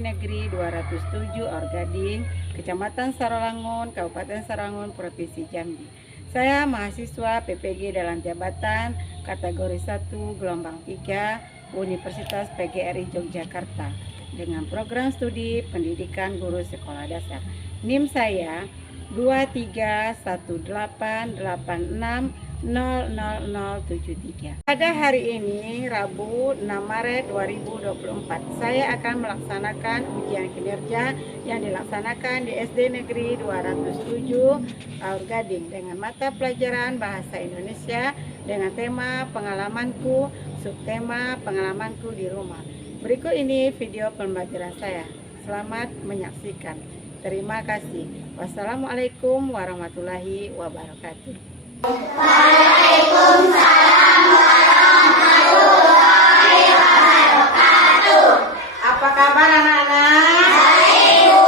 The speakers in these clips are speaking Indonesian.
SD Negeri 207 Orgading, Kecamatan Sarolangun, Kabupaten Sarolangun, Provinsi Jambi. Saya mahasiswa PPG dalam jabatan kategori 1 gelombang 3 Universitas PGRI Yogyakarta dengan program studi pendidikan guru sekolah dasar. NIM saya 23188600073. Pada hari ini Rabu 6 Maret 2024 saya akan melaksanakan ujian kinerja yang dilaksanakan di SD Negeri 207 Orgading dengan mata pelajaran Bahasa Indonesia dengan tema pengalamanku, subtema pengalamanku di rumah. Berikut ini video pembelajaran saya. Selamat menyaksikan. Terima kasih. Wassalamualaikum warahmatullahi wabarakatuh. Waalaikumsalam warahmatullahi wabarakatuh. Apa kabar anak-anak? Baik, Bu.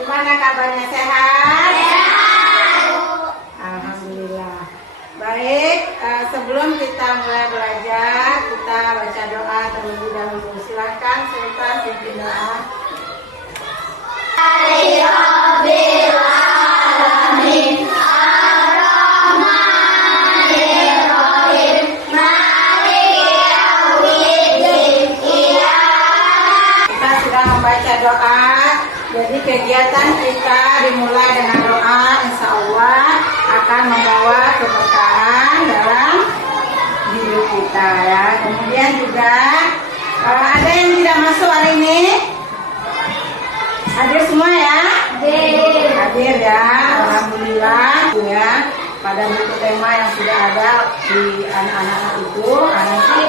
Gimana kabarnya, sehat? Sehat, Bu. Alhamdulillah. Baik, sebelum kita mulai belajar, kita baca doa terlebih dahulu. Silakan Sultan pimpin doa. Rabbil alamin, ar-rahmanir rahim, maliki yaumiddin. Kita sudah membaca doa, jadi kegiatan kita dimulai dengan doa. Insya Allah akan membawa keberkahan dalam hidup kita ya. Kemudian juga ada yang tidak masuk hari ini? Hadir semua ya? Hadir ya, alhamdulillah ya. Pada buku tema yang sudah ada di anak-anak itu, nanti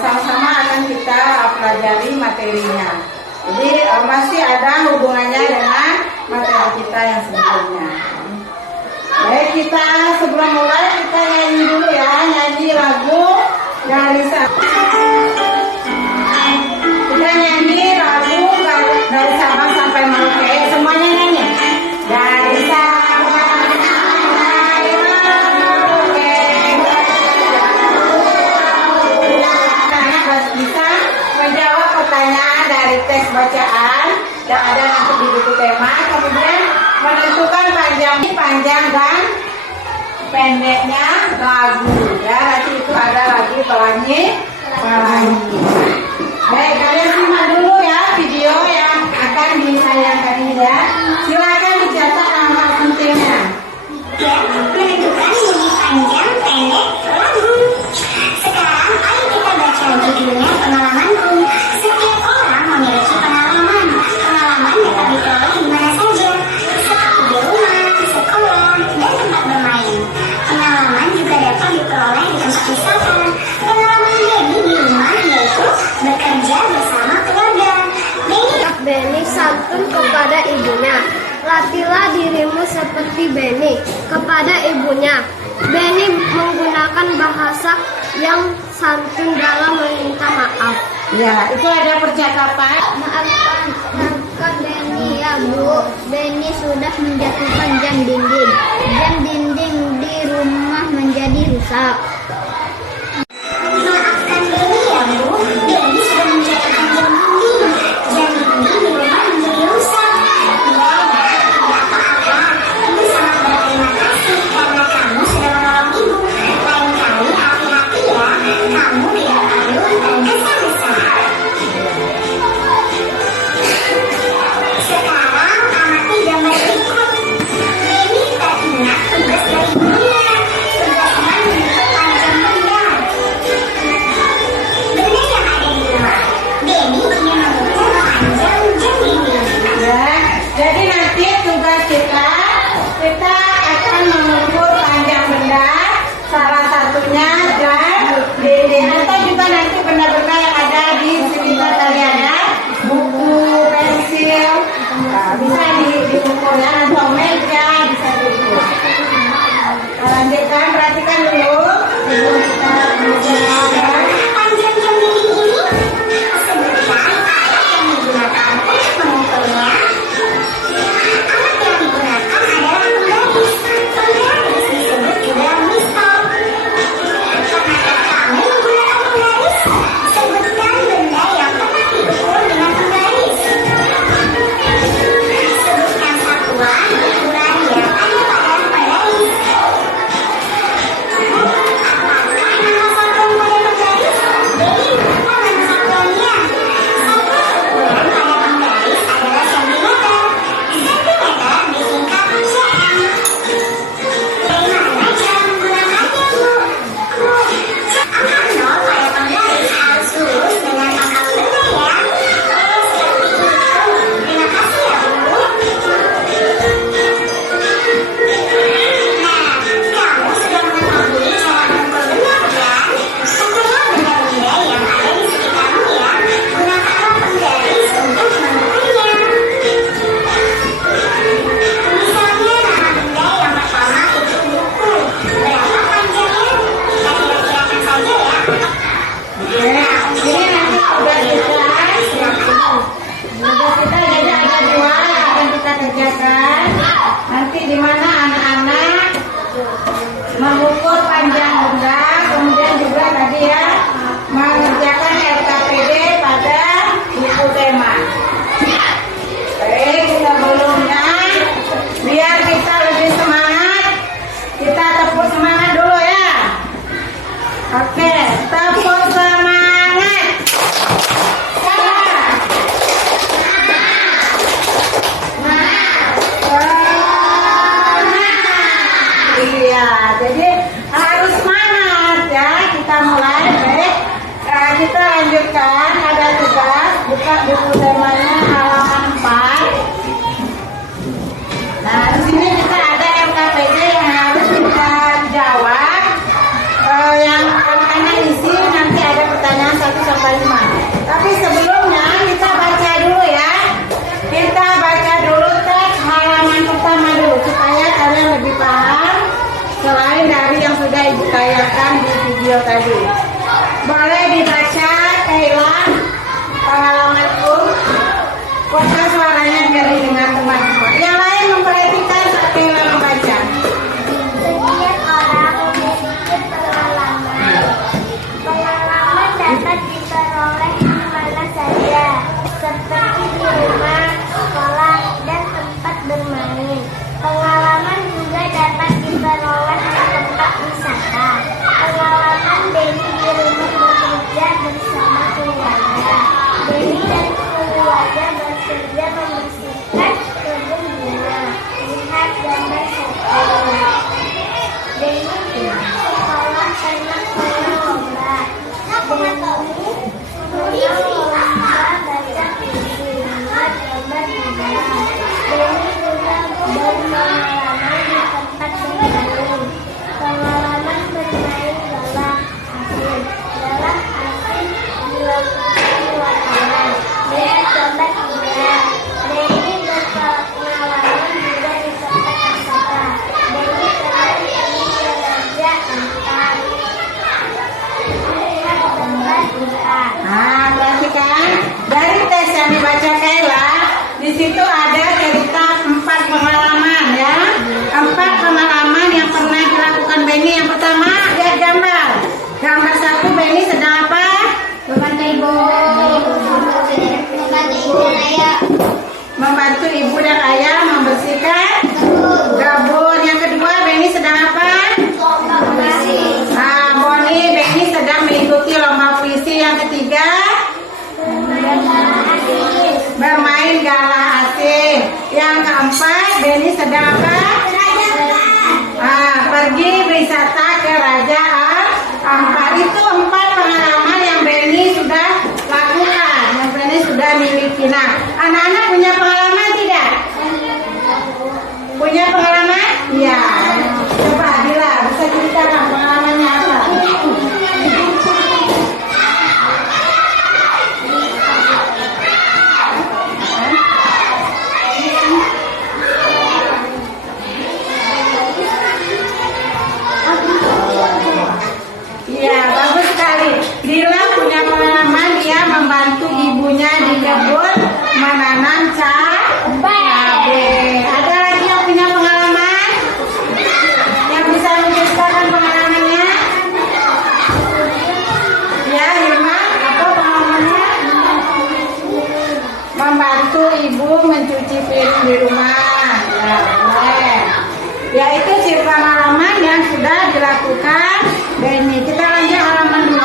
sama-sama akan kita pelajari materinya. Jadi masih ada hubungannya dengan materi kita yang sebelumnya. Baik, kita sebelum mulai kita nyanyi dulu ya, nyanyi lagu dari kita nyanyi lagu dari Sabang sampai Merauke. Semuanya nyanyi. Dari Sabang sampai Merauke. Anak harus bisa menjawab pertanyaan dari teks bacaan yang ada nanti di buku tema. Kemudian menentukan panjang dan pendeknya lagu. Ya, nanti itu ada lagi pelangi. Baik, kalian simak dulu ya video yang akan disayangkan ini ya. Silakan dicatat hal-hal pentingnya. Menentukan bunyi panjang pendek lagu. Sekarang ayo kita baca judulnya pengalamanku. Setiap orang memiliki pengalaman. Pengalaman dapat diperoleh di mana saja, seperti di rumah, sekolah, dan tempat bermain. Pengalaman juga dapat diperoleh di tempat wisata. Pengalaman Benny di rumah yaitu bekerja bersama keluarga. Benny santun kepada ibunya. Latihlah dirimu seperti Benny kepada ibunya. Benny menggunakan bahasa yang santun dalam meminta maaf. Ya, itu ada percakapan. Maafkan Benny ya Bu. Benny sudah menjatuhkan jam dinding. Jam dinding di rumah menjadi rusak. Maafkan Benny ya Bu, Benny sudah menjatuhkan jam dinding. Jam dinding di rumah menjadi rusak. Ya, tidak apa-apa. Ibu sangat berterima kasih karena kamu sudah menolong Ibu. Lain kali hati-hati ya, kamu tidak perlu tergesa-gesa. Sekarang amati gambar berikut. Benny teringat tugas dari ibunya. Tugasnya menentukan lanjutkan, ada tugas buka buku temanya halaman 4. Nah, di sini kita ada LKPD yang harus kita jawab. Yang anak isi nanti ada pertanyaan 1 sampai 5. Tapi sebelumnya kita baca dulu ya. Kita baca dulu teks halaman pertama dulu supaya kalian lebih paham selain dari yang sudah Ibu tanyakan di video tadi. Boleh dibaca Kayla halamanku. Kuatkan suaranya biar didengar teman-teman. Yang lain memperhatikan saat Kayla membaca. Setiap orang memiliki pengalaman. Pengalaman dapat diperoleh di mana saja, seperti di rumah, sekolah, dan tempat bermain. Pengalaman juga dapat diperoleh di tempat wisata. Pengalaman Benny di rumah bekerja bersama keluarga. Benny dan keluarga bekerja membersihkan kebun bunga. Lihat gambar 1. Benny di sekolah pernah menang lomba. Benny menang lomba baca puisi. Lihat gambar 2. Benny juga berpengalaman di tempat bermain. Pengalaman bermain bola asin. Bola asin dilakukan di lapangan. Lihat gambar 3. Benny berpengalaman juga di tempat wisata. Benny pernah pergi ke Raja Ampat. Lihat gambar 2. Nah, perhatikan dari tes yang dibaca Kayla, di situ ada cerita 4 pengalaman ya. 4 pengalaman yang pernah dilakukan Benny. Yang pertama, lihat gambar. Gambar 1, Benny sedang apa? Membantu ibu. Membantu ibu dan ayah membersihkan kebun. Yang kedua, Benny sedang apa? Benny sedang mengikuti lomba puisi. Yang ketiga, bermain galah asing. Yang keempat, Benny sedang apa? Pergi wisata ke Raja Ampat. Itu 4 pengalaman yang Benny sudah lakukan, yang Benny sudah miliki. Nah, anak-anak punya pengalaman tidak? Punya pengalaman? Iya. Coba Dila, bisa ceritakan pengalamannya apa? Iya, bagus sekali. Dila punya pengalaman, dia membantu ibunya di kebun menanam cabai. Ada lagi yang punya pengalaman? Yang bisa menceritakan pengalamannya? Ya, Hilma, apa pengalamannya? Membantu ibu mencuci piring di rumah. Ya, boleh. Ya, itu sih pengalaman yang sudah dilakukan Benny. Kita lanjut halaman 2.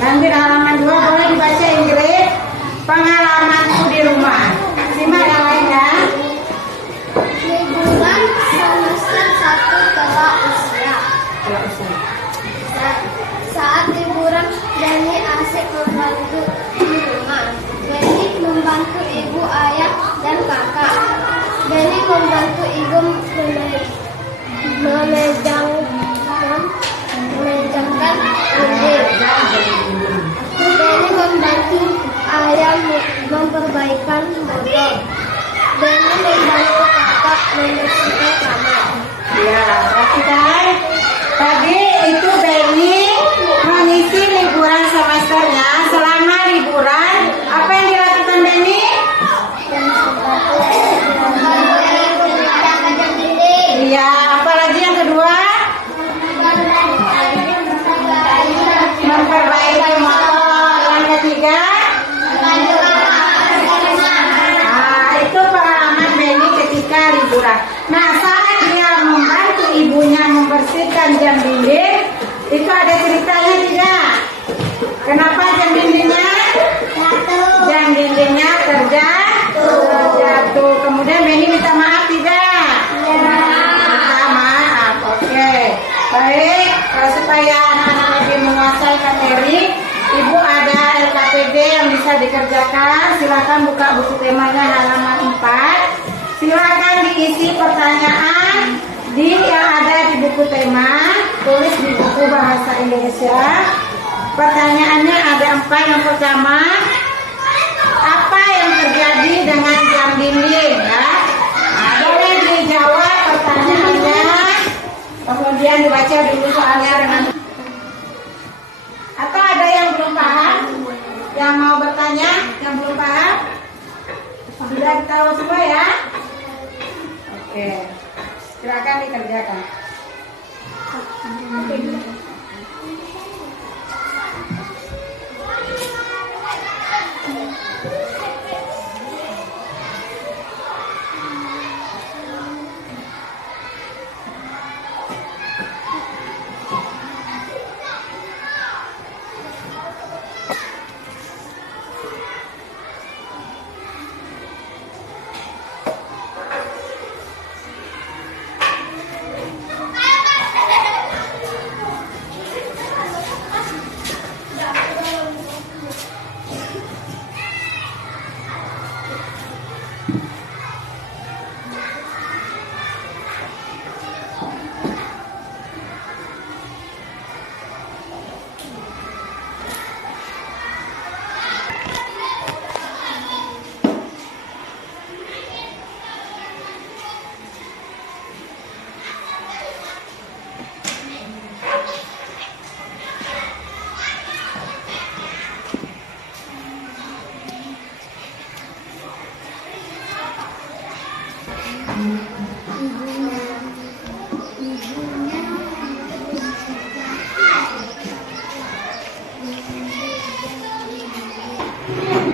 Lanjut halaman 2, boleh dibaca Inggris. Pengalamanku di rumah. Simak yang lainnya. Liburan semester 1 telah usia. Saat liburan, Benny asik membantu di rumah. Benny membantu ibu, ayah, dan kakak. Benny membantu ibu memejamkan dinding. Benny membantu ayah memperbaikan motor. Benny membantu kakak membersihkan kamar. Ya, perhatikan. Tadi itu Benny mengisi liburan semesternya. Selama liburan, apa yang dilakukan Benny? Iya, apalagi yang kedua? Memperbaiki motor. Yang ketiga? Itu pengalaman Benny ketika liburan. Nah, saat dia membantu ibunya membersihkan jam dinding, itu ada ceritanya tidak? Kenapa jam dindingnya? Jam dindingnya terjatuh. Kemudian Benny minta maaf tidak? Minta maaf. Oke. Baik, supaya anak-anak lebih menguasai materi silakan buka buku temanya halaman 4. Silakan diisi pertanyaan yang ada di buku tema, tulis di buku bahasa Indonesia. Pertanyaannya ada 4. Yang pertama, apa yang terjadi dengan jam dinding? Ya, boleh dijawab pertanyaannya, kemudian dibaca dulu soalnya dengan. Atau ada yang belum paham? Yang mau bertanya, yang belum paham? Sudah tahu semua ya? Oke, silakan dikerjakan.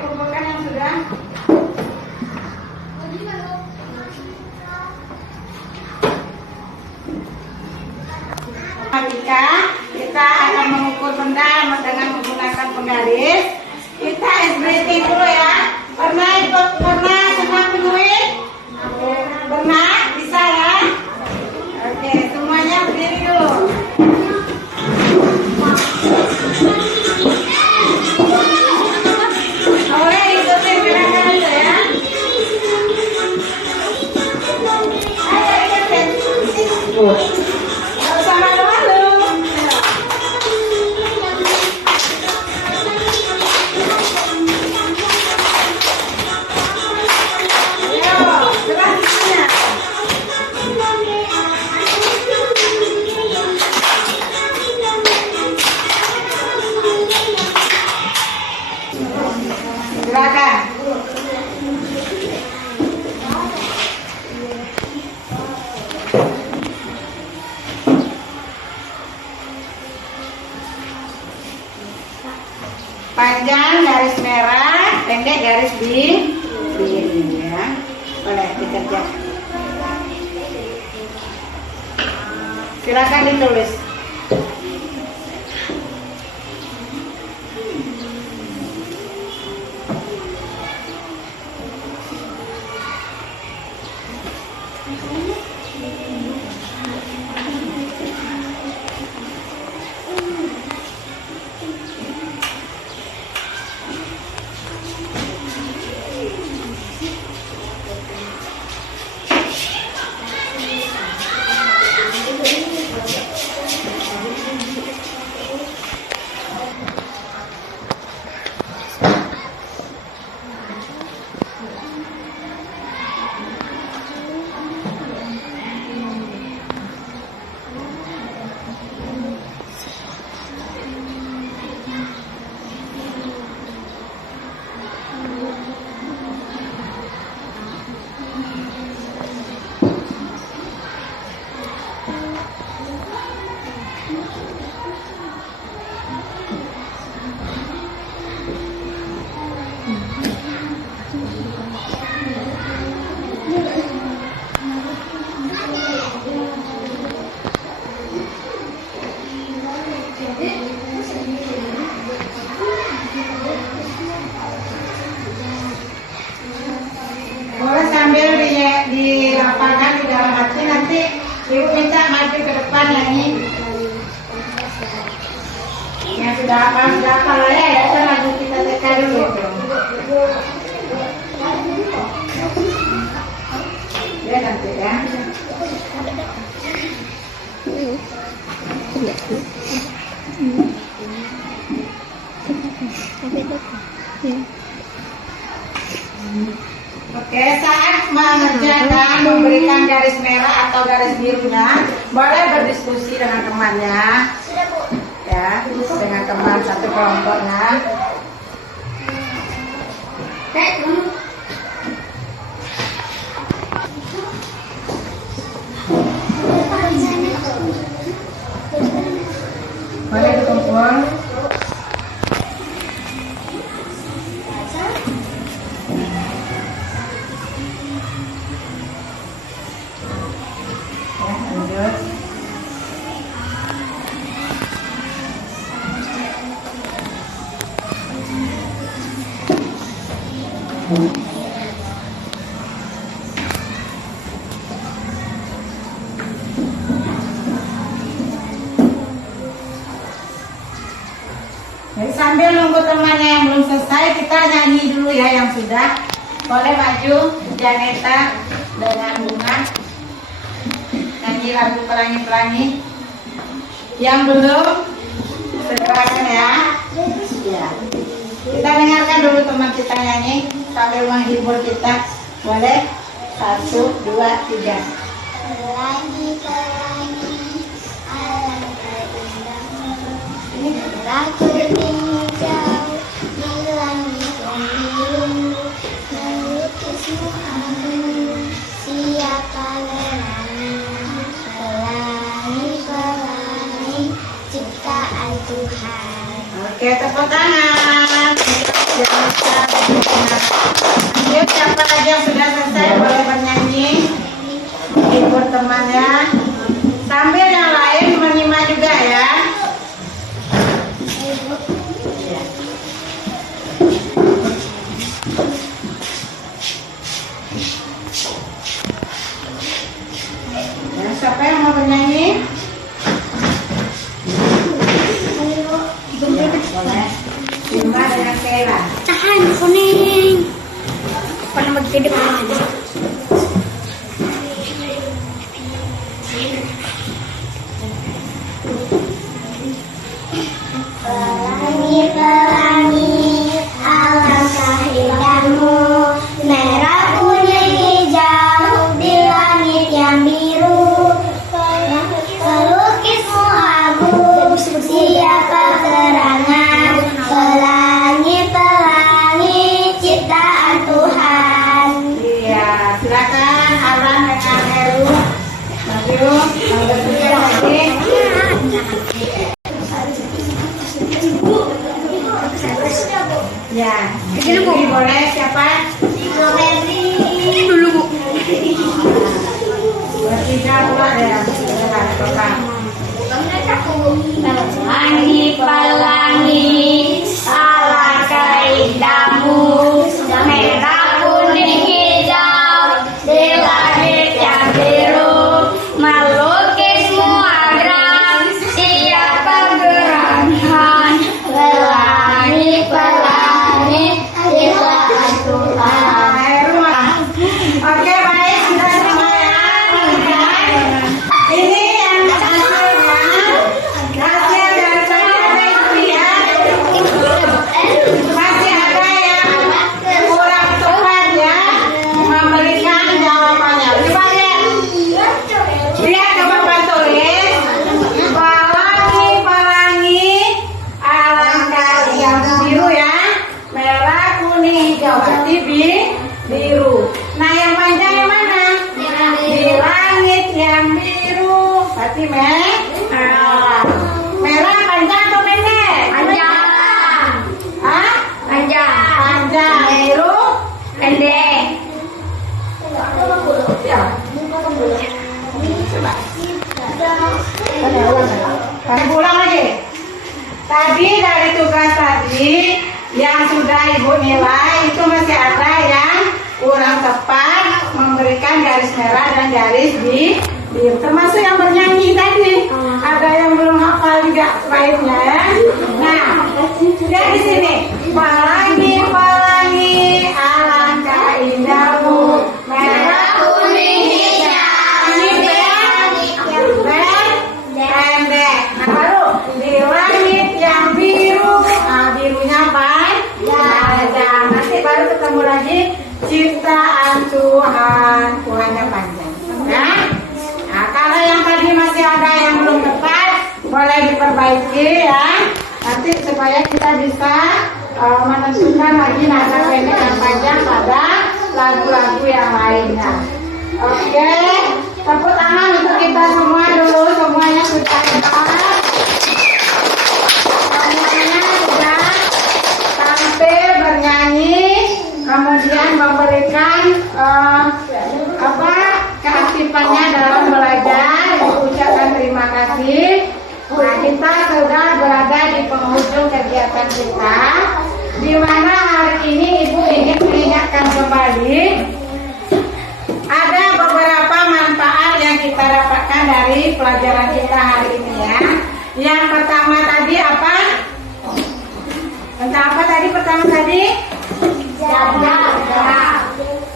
Kumpulkan yang sudah. Matematika, kita akan mengukur benda dengan menggunakan penggaris. Kita SBT dulu ya. Pernah senang penulis? Pernah? Bisa ya? Oke, semuanya berdiri dulu. Boleh ikutin gerakan itu ya. Ayo ikutin. Gak usah malu-malu. Ayo, selanjutnya. Silakan. Panjang garis merah, pendek garis di ini ya. Boleh dikerjakan. Silakan ditulis. Boleh sambil dilapangkan di dalam hati, nanti ibu minta maju ke depan lagi. Yang sudah hafal lah ya, kita lanjut kita teka dulu. ya nanti ya. Oke, saat mengerjakan memberikan garis merah atau garis birunya, boleh berdiskusi dengan temannya. Ya, dengan teman satu kelompoknya. Boleh berkumpul. Ya, lanjut. Jadi sambil nunggu temannya yang belum selesai, kita nyanyi dulu ya yang sudah. Boleh maju, Janeta dengan Bunga. Nyanyi lagu Pelangi-Pelangi. Yang belum, segerakan ya. Ya. Kita dengarkan dulu teman kita nyanyi sambil menghibur kita. Boleh? 1, 2, 3. Pelangi-pelangi, alangkah indahmu, merahku hijau di langit yang biru, melukismu aku, siapa lenganmu, pelangi-pelangi, ciptaan Tuhan. Oke, tepuk tangan. Yuk, siapa aja yang sudah selesai boleh bernyanyi, menghibur temannya. Sambil yang lain menyimak juga ya. Ya, siapa yang mau bernyanyi? Ya, boleh. Simba dengan Sheila. Tahan, kuning. Pernah bagi ke depan aja. Pelangi-pelangi, alangkah indahmu, merah kuning hijau di langit yang biru, pelukismu agung, siapa gerangan, pelangi-pelangi, ciptaan Tuhan. Iya, silakan Alan dengan Heru. Maju, yang bertiga lagi. Ya, ini boleh siapa? Dulu Bu. Bertiga pula ya. Pelangi-pelangi, alangkah indahmu, merah kuning hijau di langit yang biru, melukismu agram, siapa gerangan, pelangi-pelangi, ciptaan Tuhan. Oke, baik, sudah semua ya. Ini yang hasilnya. Hasil dari saya itu ya. Masih ada yang kurang tepat ya memberikan jawabannya. Coba lihat. Lihat ke Bapak tulis. Pelangi-pelangi, alangkah yang biru ya. Merah, kuning, hijau. Berarti biru. Nah, yang panjang yang mana? Di langit yang biru. Berarti merah. Merah panjang atau pendek? Panjang. Hah? Panjang. Panjang. Biru? Pendek. Ya. Coba. Ulang lagi. Tadi dari tugas tadi yang sudah Ibu nilai itu masih ada yang kurang tepat memberikan garis merah dan garis biru, termasuk yang bernyanyi tadi. Ada yang belum hafal juga baiknya ya. Nah, lihat di sini. Pelangi-pelangi, alangkah indahmu, merah kuning lagi ya. Nanti supaya kita bisa menentukan lagi nada pendek dan panjang pada lagu-lagu yang lainnya. Oke, tepuk tangan untuk kita semua dulu. Semuanya sudah kelar. Semuanya sudah tampil bernyanyi, kemudian memberikan keaktifannya dalam belajar. Ucapkan terima kasih. Nah, kita sudah berada di penghujung kegiatan kita, di mana hari ini Ibu ingin mengingatkan kembali ada beberapa manfaat yang kita dapatkan dari pelajaran kita hari ini ya. Yang pertama tadi apa? Tentang apa tadi? Pertama tadi?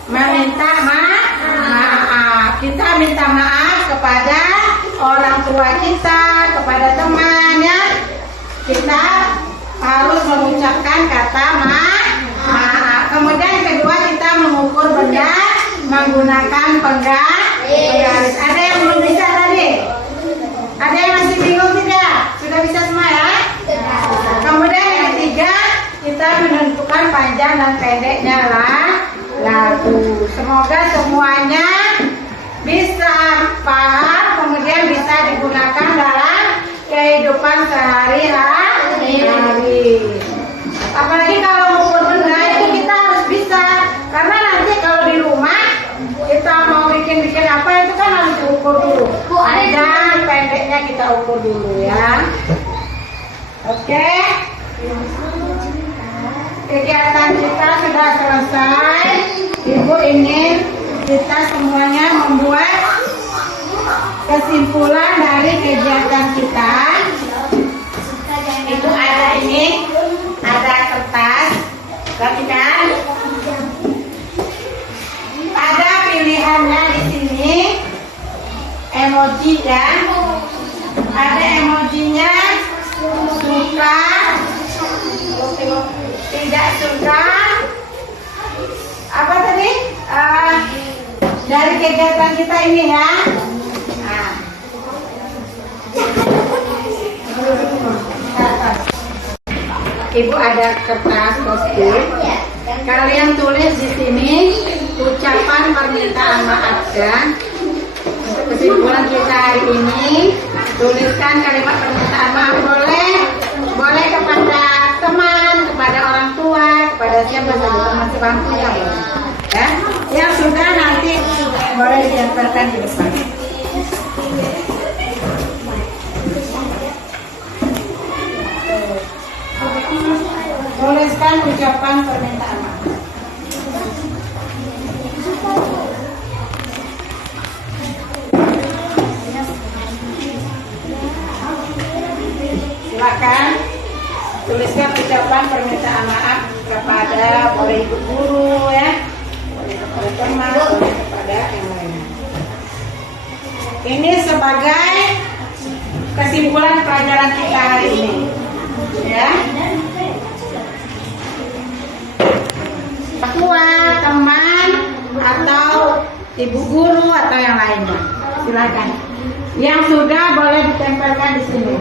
Meminta maaf. Kita minta maaf kepada orang tua kita, kepada teman ya. Kita harus mengucapkan kata maaf. Kemudian kedua, kita mengukur benda menggunakan penggaris. Ada yang belum bisa tadi? Ada yang masih bingung tidak? Sudah bisa semua ya? Kemudian yang ketiga, kita menentukan panjang dan pendeknya lagu. Semoga semuanya bisa paham, kemudian bisa digunakan dalam kehidupan sehari-hari. Apalagi kalau mengukur benda itu kita harus bisa, karena nanti kalau di rumah kita mau bikin apa itu kan harus diukur dulu. Panjang pendeknya kita ukur dulu ya. Oke. Kegiatan kita sudah selesai. Ibu ingin kita semuanya membuat kesimpulan dari kegiatan kita. Itu ada ini, ada kertas, perhatikan. Ada pilihannya di sini, emoji ya. Ada emojinya suka, tidak suka. Apa tadi? Dari kegiatan kita ini ya. Nah. Ibu ada kertas post-it. Kalian tulis di sini ucapan permintaan maafnya. Untuk kesimpulan kita hari ini, tuliskan kalimat permintaan maaf. Boleh kepada teman, kepada orang tua, kepada siapa saja, teman sebangkunya boleh. Ya, yang sudah nanti boleh ditempelkan di depan. Tuliskan ucapan permintaan maaf. Silakan tuliskan ucapan permintaan maaf kepada boleh ibu guru ya, boleh kepada teman, boleh kepada yang lain. Ini sebagai kesimpulan pelajaran kita hari ini ya. Tua, teman, atau ibu guru atau yang lainnya, silakan. Yang sudah boleh ditempelkan di sini.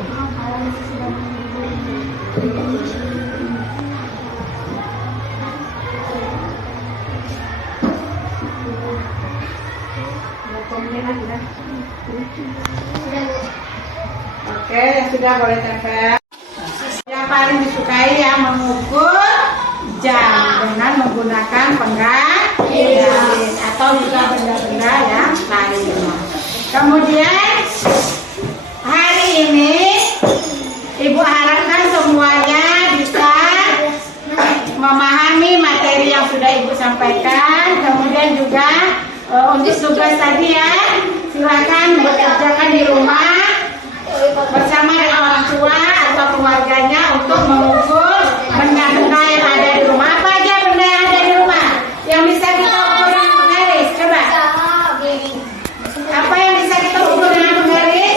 Oke, yang sudah boleh tempel. Yang paling disukai yang mengukur jam dengan menggunakan penggaris atau juga benda-benda yang lain. Kemudian hari ini Ibu harapkan semuanya bisa memahami materi yang sudah Ibu sampaikan. Kemudian juga untuk tugas tadi ya, silakan bekerjakan di rumah bersama dengan orang tua atau keluarganya untuk mengukur benda-benda yang ada di rumah. Apa aja benda yang ada di rumah yang bisa kita ukur dengan penggaris? Coba. Apa yang bisa kita ukur dengan penggaris?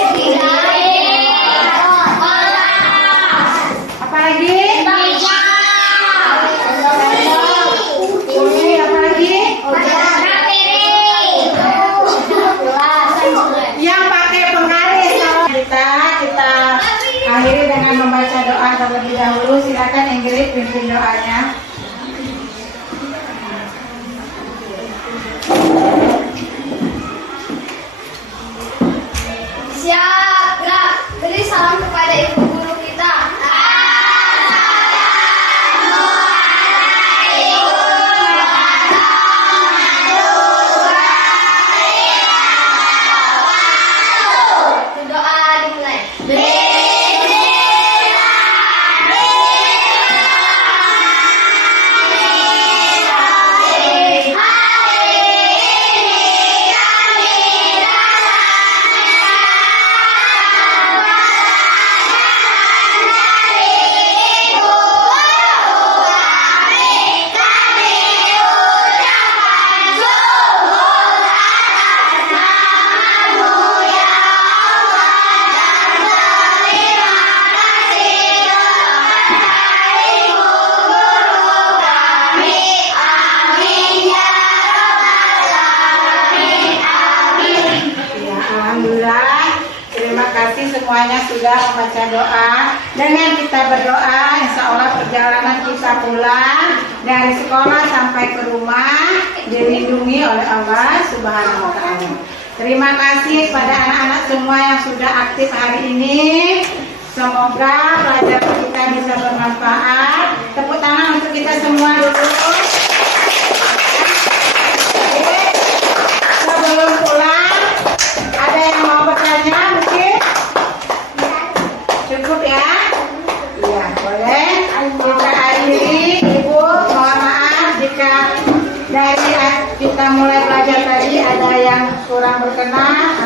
Apa lagi? Apa lagi? terlebih dahulu. Silakan Ingrid pimpin doanya. Siap, gerak. Beri salam kepada ibu guru kita. Doa dimulai. Alhamdulillah, terima kasih semuanya sudah membaca doa. Dengan kita berdoa, insya Allah perjalanan kita pulang dari sekolah sampai ke rumah dilindungi oleh Allah Subhanahu wa Ta'ala. Terima kasih pada anak-anak semua yang sudah aktif hari ini. Semoga pelajaran kita bisa bermanfaat. Tepuk tangan untuk kita semua dulu. Sebelum pulang, ada yang mau bertanya mungkin? Cukup ya? Iya, boleh. Kita akhiri, Ibu. Mohon maaf jika dari kita mulai belajar tadi ada yang kurang berkenan.